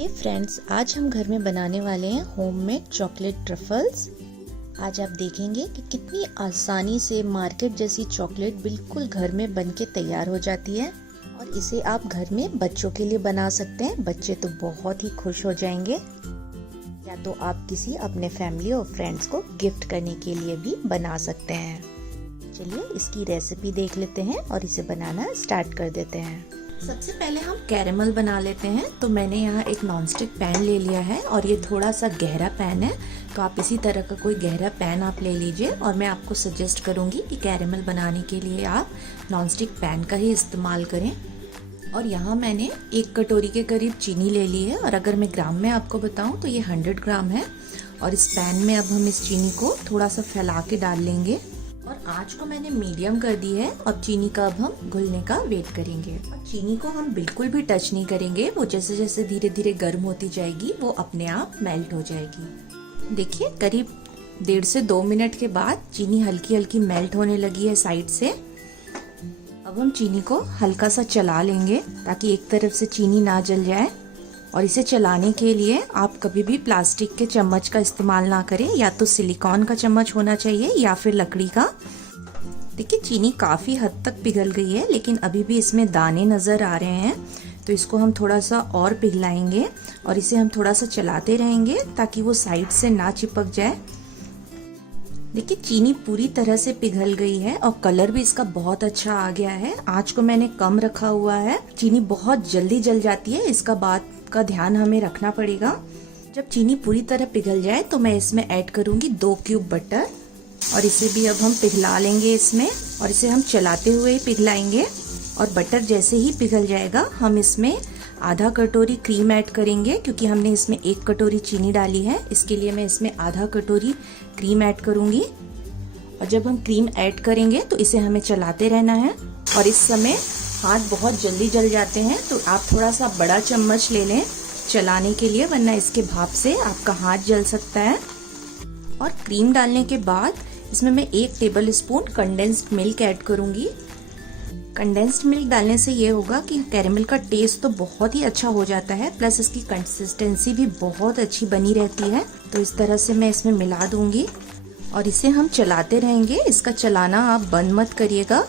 हे friends, आज हम घर में बनाने वाले हैं होममेड चॉकलेट ट्रफल्स। आज आप देखेंगे कि कितनी आसानी से मार्केट जैसी चॉकलेट बिल्कुल घर में बनके तैयार हो जाती है और इसे आप घर में बच्चों के लिए बना सकते हैं। बच्चे तो बहुत ही खुश हो जाएंगे, या तो आप किसी अपने फैमिली और फ्रेंड्स को गिफ्ट करने के लिए भी बना सकते हैं। चलिए इसकी रेसिपी देख लेते हैं और इसे बनाना स्टार्ट कर देते हैं। सबसे पहले हम कैरेमल बना लेते हैं। तो मैंने यहाँ एक नॉनस्टिक पैन ले लिया है और ये थोड़ा सा गहरा पैन है, तो आप इसी तरह का कोई गहरा पैन आप ले लीजिए। और मैं आपको सजेस्ट करूँगी कि कैरेमल बनाने के लिए आप नॉनस्टिक पैन का ही इस्तेमाल करें। और यहाँ मैंने 1 कटोरी के करीब चीनी ले ली है, और अगर मैं ग्राम में आपको बताऊँ तो ये 100 ग्राम है। और इस पैन में अब हम इस चीनी को थोड़ा सा फैला के डाल लेंगे और आंच को मैंने मीडियम कर दी है। अब चीनी का अब हम घुलने का वेट करेंगे। और चीनी को हम बिल्कुल भी टच नहीं करेंगे, वो जैसे जैसे धीरे धीरे गर्म होती जाएगी वो अपने आप मेल्ट हो जाएगी। देखिए करीब 1.5 से 2 मिनट के बाद चीनी हल्की हल्की मेल्ट होने लगी है साइड से। अब हम चीनी को हल्का सा चला लेंगे ताकि एक तरफ से चीनी ना जल जाए। और इसे चलाने के लिए आप कभी भी प्लास्टिक के चम्मच का इस्तेमाल ना करें, या तो सिलिकॉन का चम्मच होना चाहिए या फिर लकड़ी का। देखिए चीनी काफ़ी हद तक पिघल गई है, लेकिन अभी भी इसमें दाने नज़र आ रहे हैं, तो इसको हम थोड़ा सा और पिघलाएंगे और इसे हम थोड़ा सा चलाते रहेंगे ताकि वो साइड से ना चिपक जाए। देखिए चीनी पूरी तरह से पिघल गई है और कलर भी इसका बहुत अच्छा आ गया है। आंच को मैंने कम रखा हुआ है। चीनी बहुत जल्दी जल जाती है, इसका बात का ध्यान हमें रखना पड़ेगा। जब चीनी पूरी तरह पिघल जाए तो मैं इसमें ऐड करूंगी 2 क्यूब बटर, और इसे भी अब हम पिघला लेंगे इसमें, और इसे हम चलाते हुए ही पिघलाएंगे। और बटर जैसे ही पिघल जाएगा हम इसमें आधा कटोरी क्रीम ऐड करेंगे, क्योंकि हमने इसमें 1 कटोरी चीनी डाली है, इसके लिए मैं इसमें आधा कटोरी क्रीम ऐड करूंगी। और जब हम क्रीम ऐड करेंगे तो इसे हमें चलाते रहना है। और इस समय हाथ बहुत जल्दी जल जाते हैं, तो आप थोड़ा सा बड़ा चम्मच ले लें चलाने के लिए, वरना इसके भाप से आपका हाथ जल सकता है। और क्रीम डालने के बाद इसमें मैं 1 table spoon condensed milk add करूंगी। कंडेंस्ड मिल्क डालने से ये होगा कि कैरेमल का टेस्ट तो बहुत ही अच्छा हो जाता है, प्लस इसकी कंसिस्टेंसी भी बहुत अच्छी बनी रहती है। तो इस तरह से मैं इसमें मिला दूंगी और इसे हम चलाते रहेंगे। इसका चलाना आप बंद मत करिएगा।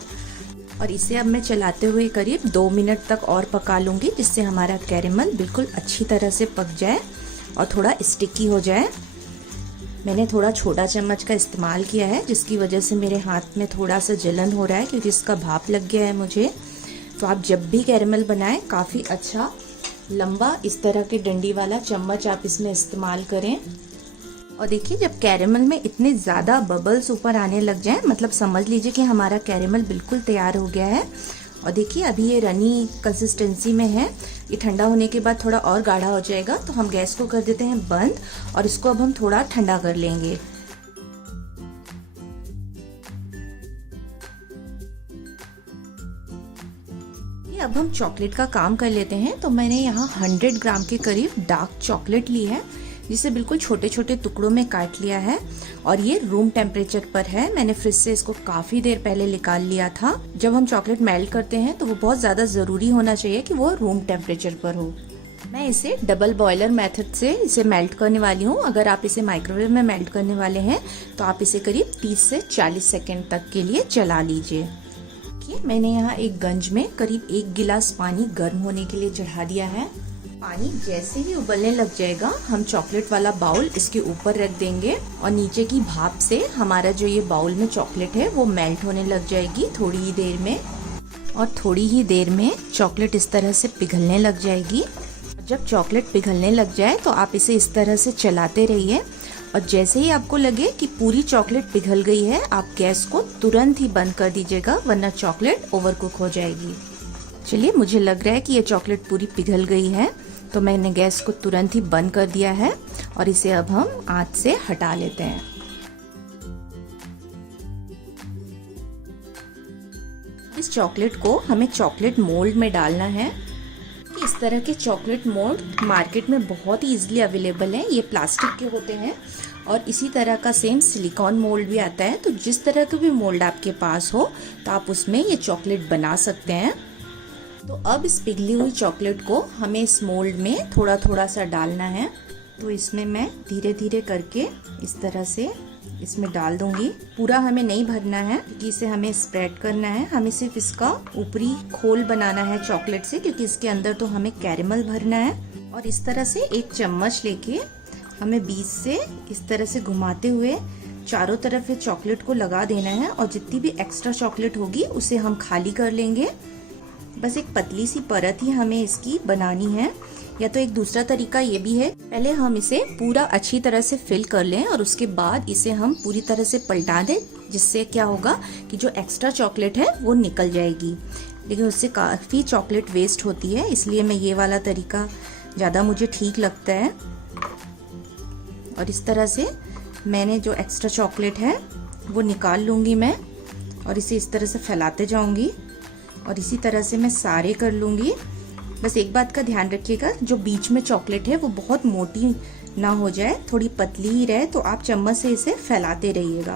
और इसे अब मैं चलाते हुए करीब 2 मिनट तक और पका लूंगी, जिससे हमारा कैरेमल बिल्कुल अच्छी तरह से पक जाए और थोड़ा स्टिकी हो जाए। मैंने थोड़ा छोटा चम्मच का इस्तेमाल किया है, जिसकी वजह से मेरे हाथ में थोड़ा सा जलन हो रहा है, क्योंकि इसका भाप लग गया है मुझे। तो आप जब भी कैरेमल बनाएं काफ़ी अच्छा लंबा इस तरह के डंडी वाला चम्मच आप इसमें इस्तेमाल करें। और देखिए जब कैरेमल में इतने ज़्यादा बबल्स ऊपर आने लग जाएं, मतलब समझ लीजिए कि हमारा कैरेमल बिल्कुल तैयार हो गया है। और देखिए अभी ये रनी कंसिस्टेंसी में है। ये ठंडा होने के बाद थोड़ा और गाढ़ा हो जाएगा, तो हम गैस को कर देते हैं बंद और इसको अब हम थोड़ा ठंडा कर लेंगे। अब हम चॉकलेट का काम कर लेते हैं। तो मैंने यहाँ 100 ग्राम के करीब डार्क चॉकलेट ली है, जिसे बिल्कुल छोटे छोटे टुकड़ों में काट लिया है। और ये रूम टेम्परेचर पर है। मैंने फ्रिज से इसको काफी देर पहले निकाल लिया था। जब हम चॉकलेट मेल्ट करते हैं तो वो बहुत ज्यादा जरूरी होना चाहिए कि वो रूम टेम्परेचर पर हो। मैं इसे डबल बॉयलर मेथड से इसे मेल्ट करने वाली हूँ। अगर आप इसे माइक्रोवेव में मेल्ट करने वाले हैं तो आप इसे करीब 30 से 40 सेकेंड तक के लिए चला लीजिए। मैंने यहाँ एक गंज में करीब 1 गिलास पानी गर्म होने के लिए चढ़ा दिया है। पानी जैसे ही उबलने लग जाएगा हम चॉकलेट वाला बाउल इसके ऊपर रख देंगे, और नीचे की भाप से हमारा जो ये बाउल में चॉकलेट है वो मेल्ट होने लग जाएगी थोड़ी ही देर में। और थोड़ी ही देर में चॉकलेट इस तरह से पिघलने लग जाएगी। जब चॉकलेट पिघलने लग जाए तो आप इसे इस तरह से चलाते रहिए, और जैसे ही आपको लगे कि पूरी चॉकलेट पिघल गई है आप गैस को तुरंत ही बंद कर दीजिएगा, वरना चॉकलेट ओवरकुक हो जाएगी। चलिए मुझे लग रहा है कि ये चॉकलेट पूरी पिघल गई है, तो मैंने गैस को तुरंत ही बंद कर दिया है और इसे अब हम आंच से हटा लेते हैं। इस चॉकलेट को हमें चॉकलेट मोल्ड में डालना है। इस तरह के चॉकलेट मोल्ड मार्केट में बहुत ही इजीली अवेलेबल है। ये प्लास्टिक के होते हैं और इसी तरह का सेम सिलिकॉन मोल्ड भी आता है। तो जिस तरह का भी मोल्ड आपके पास हो तो आप उसमें ये चॉकलेट बना सकते हैं। तो अब इस पिघली हुई चॉकलेट को हमें इस मोल्ड में थोड़ा थोड़ा सा डालना है। तो इसमें मैं धीरे धीरे करके इस तरह से इसमें डाल दूंगी। पूरा हमें नहीं भरना है क्योंकि इसे हमें स्प्रेड करना है। हमें सिर्फ इसका ऊपरी खोल बनाना है चॉकलेट से, क्योंकि इसके अंदर तो हमें कैरेमल भरना है। और इस तरह से एक चम्मच लेके हमें बीच से इस तरह से घुमाते हुए चारों तरफ ये चॉकलेट को लगा देना है। और जितनी भी एक्स्ट्रा चॉकलेट होगी उसे हम खाली कर लेंगे। बस एक पतली सी परत ही हमें इसकी बनानी है। या तो एक दूसरा तरीका ये भी है, पहले हम इसे पूरा अच्छी तरह से फिल कर लें और उसके बाद इसे हम पूरी तरह से पलटा दें, जिससे क्या होगा कि जो एक्स्ट्रा चॉकलेट है वो निकल जाएगी। लेकिन उससे काफ़ी चॉकलेट वेस्ट होती है, इसलिए मैं ये वाला तरीका ज़्यादा मुझे ठीक लगता है। और इस तरह से मैंने जो एक्स्ट्रा चॉकलेट है वो निकाल लूँगी मैं, और इसे इस तरह से फैलाते जाऊँगी और इसी तरह से मैं सारे कर लूँगी। बस एक बात का ध्यान रखिएगा, जो बीच में चॉकलेट है वो बहुत मोटी ना हो जाए, थोड़ी पतली ही रहे। तो आप चम्मच से इसे फैलाते रहिएगा।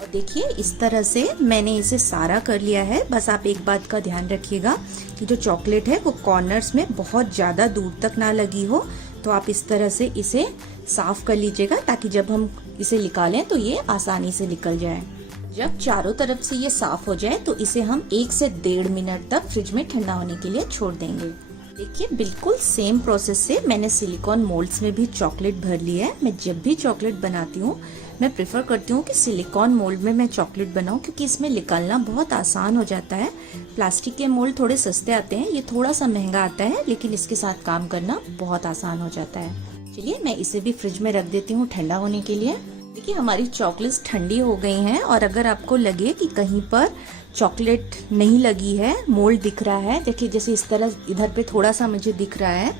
और देखिए इस तरह से मैंने इसे सारा कर लिया है। बस आप एक बात का ध्यान रखिएगा कि जो चॉकलेट है वो कॉर्नर्स में बहुत ज़्यादा दूर तक ना लगी हो। तो आप इस तरह से इसे साफ कर लीजिएगा ताकि जब हम इसे निकालें तो ये आसानी से निकल जाए। जब चारों तरफ से ये साफ हो जाए तो इसे हम 1 से 1.5 मिनट तक फ्रिज में ठंडा होने के लिए छोड़ देंगे। देखिए बिल्कुल सेम प्रोसेस से मैंने सिलिकॉन मोल्ड्स में भी चॉकलेट भर ली है। मैं जब भी चॉकलेट बनाती हूँ मैं प्रेफर करती हूँ कि सिलिकॉन मोल्ड में मैं चॉकलेट बनाऊँ, क्योंकि इसमें निकालना बहुत आसान हो जाता है। प्लास्टिक के मोल्ड थोड़े सस्ते आते हैं, ये थोड़ा सा महंगा आता है, लेकिन इसके साथ काम करना बहुत आसान हो जाता है। चलिए मैं इसे भी फ्रिज में रख देती हूँ ठंडा होने के लिए। देखिए हमारी चॉकलेट्स ठंडी हो गई हैं। और अगर आपको लगे कि कहीं पर चॉकलेट नहीं लगी है, मोल्ड दिख रहा है, देखिए जैसे इस तरह इधर पे थोड़ा सा मुझे दिख रहा है,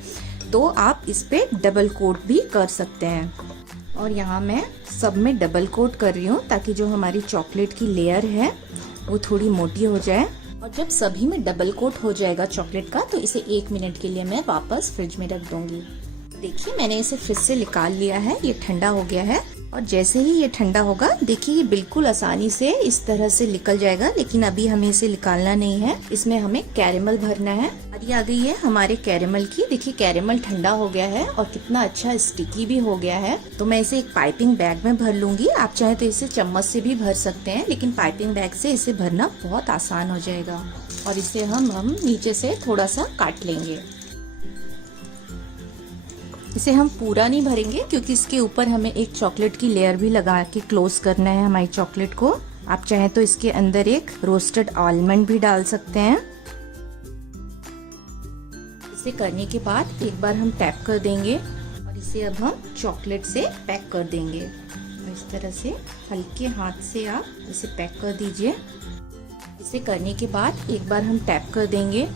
तो आप इस पे डबल कोट भी कर सकते हैं। और यहाँ मैं सब में डबल कोट कर रही हूँ ताकि जो हमारी चॉकलेट की लेयर है वो थोड़ी मोटी हो जाए। और जब सभी में डबल कोट हो जाएगा चॉकलेट का, तो इसे 1 मिनट के लिए मैं वापस फ्रिज में रख दूंगी। देखिए मैंने इसे फ्रिज से निकाल लिया है, ये ठंडा हो गया है। और जैसे ही ये ठंडा होगा, देखिए ये बिल्कुल आसानी से इस तरह से निकल जाएगा। लेकिन अभी हमें इसे निकालना नहीं है, इसमें हमें कैरेमल भरना है। और ये आ गई है हमारे कैरेमल की। देखिए कैरेमल ठंडा हो गया है और कितना अच्छा स्टिकी भी हो गया है। तो मैं इसे एक पाइपिंग बैग में भर लूंगी। आप चाहे तो इसे चम्मच से भी भर सकते हैं, लेकिन पाइपिंग बैग से इसे भरना बहुत आसान हो जाएगा। और इसे हम नीचे से थोड़ा सा काट लेंगे। इसे हम पूरा नहीं भरेंगे क्योंकि इसके ऊपर हमें एक चॉकलेट की लेयर भी लगा के क्लोज करना है हमारी चॉकलेट को। आप चाहें तो इसके अंदर एक रोस्टेड आलमंड भी डाल सकते हैं। इसे करने के बाद एक बार हम टैप कर देंगे और इसे अब हम चॉकलेट से पैक कर देंगे। तो इस तरह से हल्के हाथ से आप इसे पैक कर दीजिए। इसे करने के बाद एक बार हम टैप कर देंगे।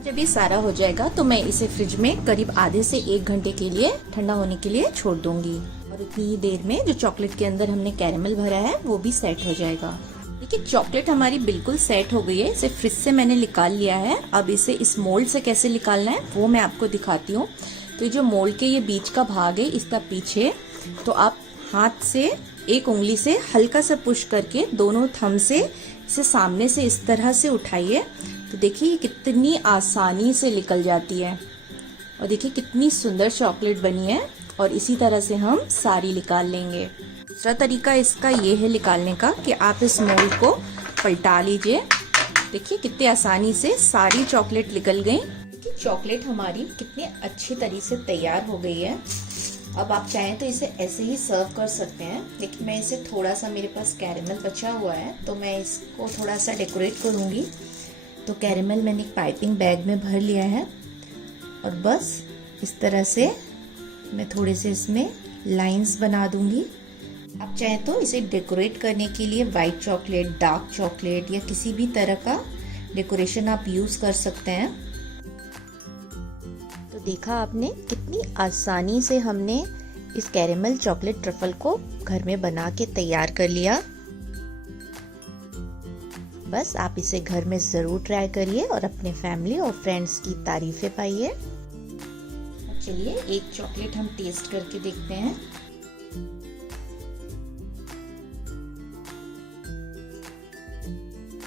जब ये सारा हो जाएगा तो मैं इसे फ्रिज में करीब आधे से 1 घंटे के लिए ठंडा होने के लिए छोड़ दूंगी। और इतनी ही देर में जो चॉकलेट के अंदर हमने कैरेमल भरा है वो भी सेट हो जाएगा। देखिए चॉकलेट हमारी बिल्कुल सेट हो गई है। इसे फ्रिज से मैंने निकाल लिया है। अब इसे इस मोल्ड से कैसे निकालना है वो मैं आपको दिखाती हूँ। तो ये जो मोल्ड के ये बीच का भाग है, इसका पीछे, तो आप हाथ से एक उंगली से हल्का सा पुश करके दोनों थंब से इसे सामने से इस तरह से उठाइए। तो देखिए ये कितनी आसानी से निकल जाती है। और देखिए कितनी सुंदर चॉकलेट बनी है। और इसी तरह से हम सारी निकाल लेंगे। दूसरा तरीका इसका ये है निकालने का कि आप इस मोल्ड को पलटा लीजिए। देखिए कितनी आसानी से सारी चॉकलेट निकल गई। चॉकलेट हमारी कितनी अच्छी तरीके से तैयार हो गई है। अब आप चाहें तो इसे ऐसे ही सर्व कर सकते हैं, लेकिन मैं इसे थोड़ा सा, मेरे पास कैरेमल बचा हुआ है तो मैं इसको थोड़ा सा डेकोरेट करूँगी। तो कैरेमल मैंने एक पाइपिंग बैग में भर लिया है और बस इस तरह से मैं थोड़े से इसमें लाइंस बना दूंगी। आप चाहें तो इसे डेकोरेट करने के लिए वाइट चॉकलेट, डार्क चॉकलेट या किसी भी तरह का डेकोरेशन आप यूज कर सकते हैं। तो देखा आपने कितनी आसानी से हमने इस कैरेमल चॉकलेट ट्रफल को घर में बना के तैयार कर लिया। बस आप इसे घर में जरूर ट्राई करिए और अपने फैमिली और फ्रेंड्स की तारीफें पाइए। चलिए एक चॉकलेट हम टेस्ट करके देखते हैं।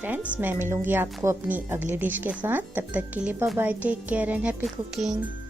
फ्रेंड्स, मैं मिलूंगी आपको अपनी अगली डिश के साथ। तब तक के लिए bye bye, take care and happy cooking.